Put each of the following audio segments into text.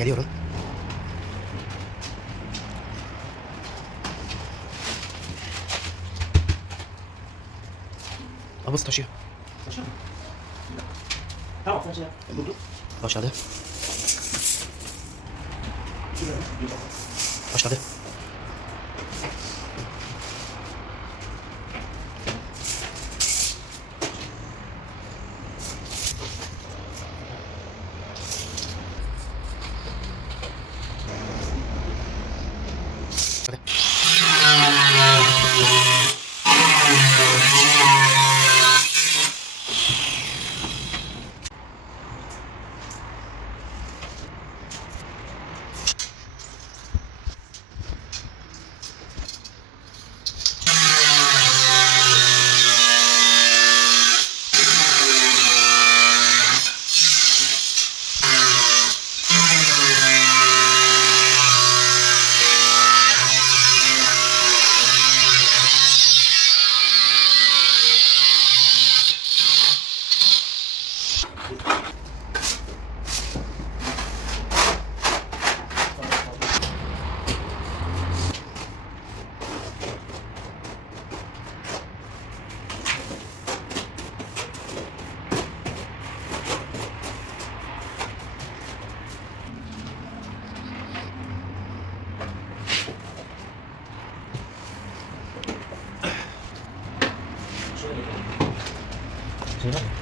Geliyorum. Nabız taşıyor. Taşıyor mu? Tamam sen şey yap. Dur dur. Başladı. Başladı. Şey var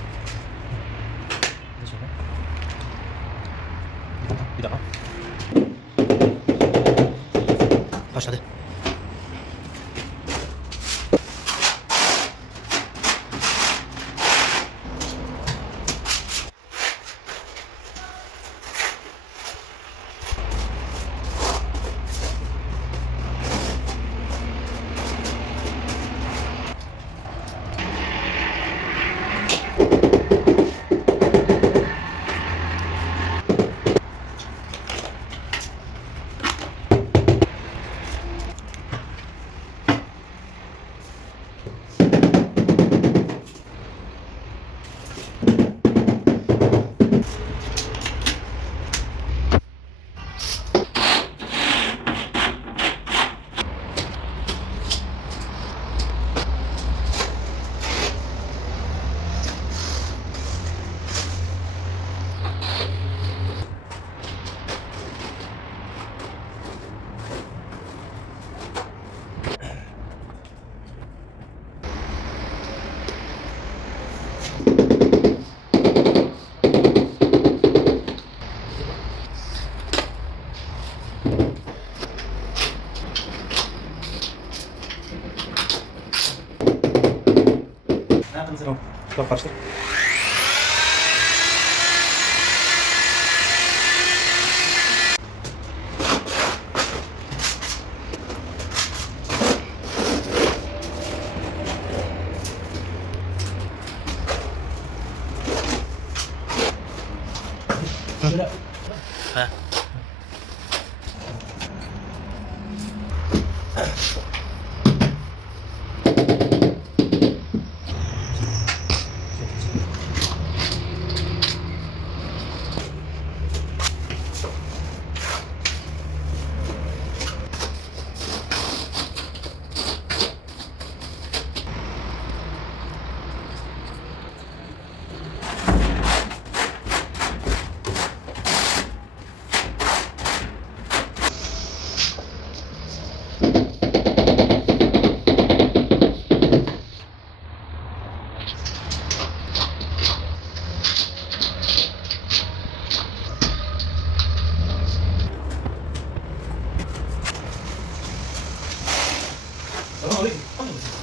Tamam abi.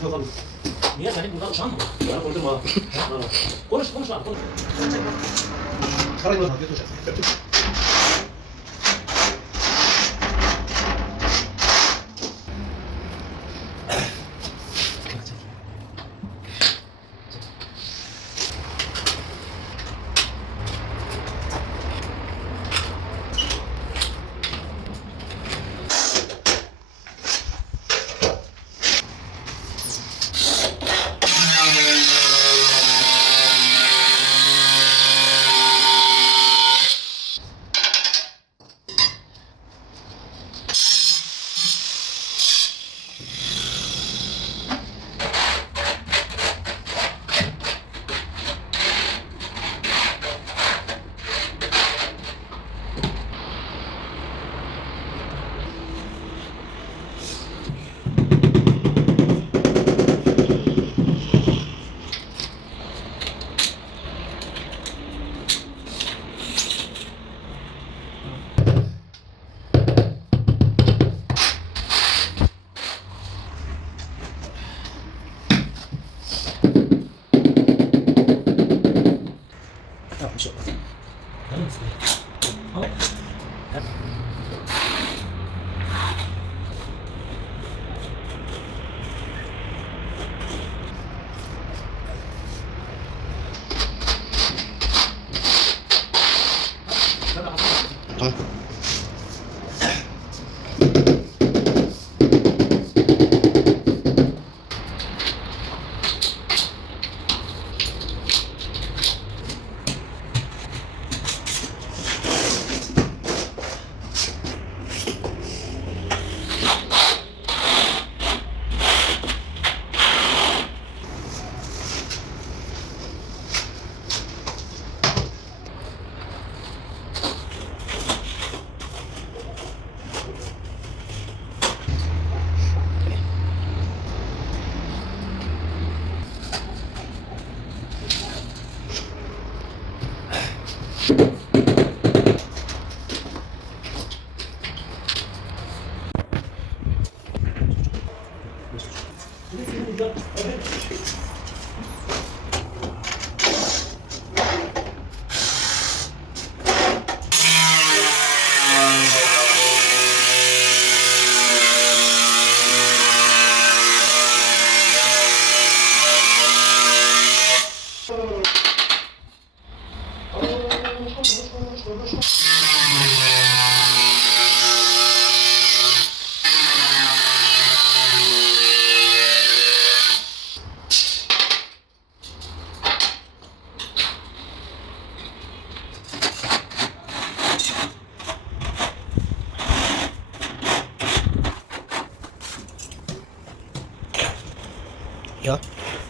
Yok abi. Niye senin burada uçağın mı? Ya konuşma. Ha, Konuş konuş abi konuş. Götür.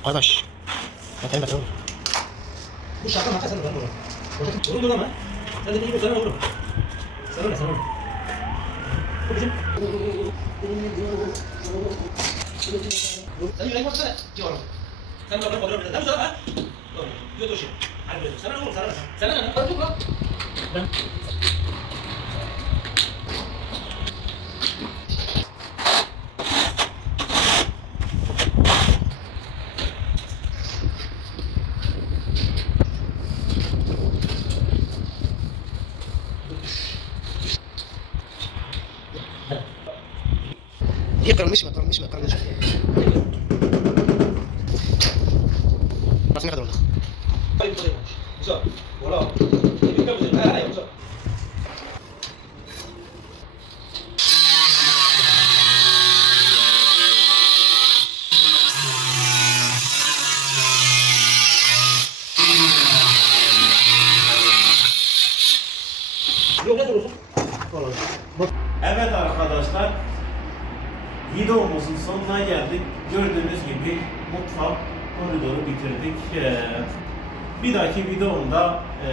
Arkadaş. Benim bakalım. Bu şarkı hakikaten sen ben burada. Vurun dur ama. Sen de iyi sana vurun. Sana ne sana ne? Bu bizim. Sen yüreği baksana. Civarım. Sen de edin. Tamam ha? Doğru. Yok dur şimdi. Hadi böyle. Sana ne vurun sana ne? Sana ne? Hadi dur lan. Ben. Niye kırılmış mı? Kırılmış mı? Kırılmış mı? Burası ne kadar oldu? Hadi bu sayı. Güzel. Bravo. Tebrik ederim. Ha, ha, güzel. Yok ne durursun? Evet arkadaşlar, videomuzun sonuna geldik. Gördüğünüz gibi mutfak koridoru bitirdik. Ee, bir dahaki videomda e,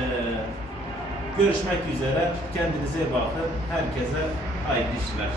görüşmek üzere. Kendinize bakın. Herkese hayırlı işler.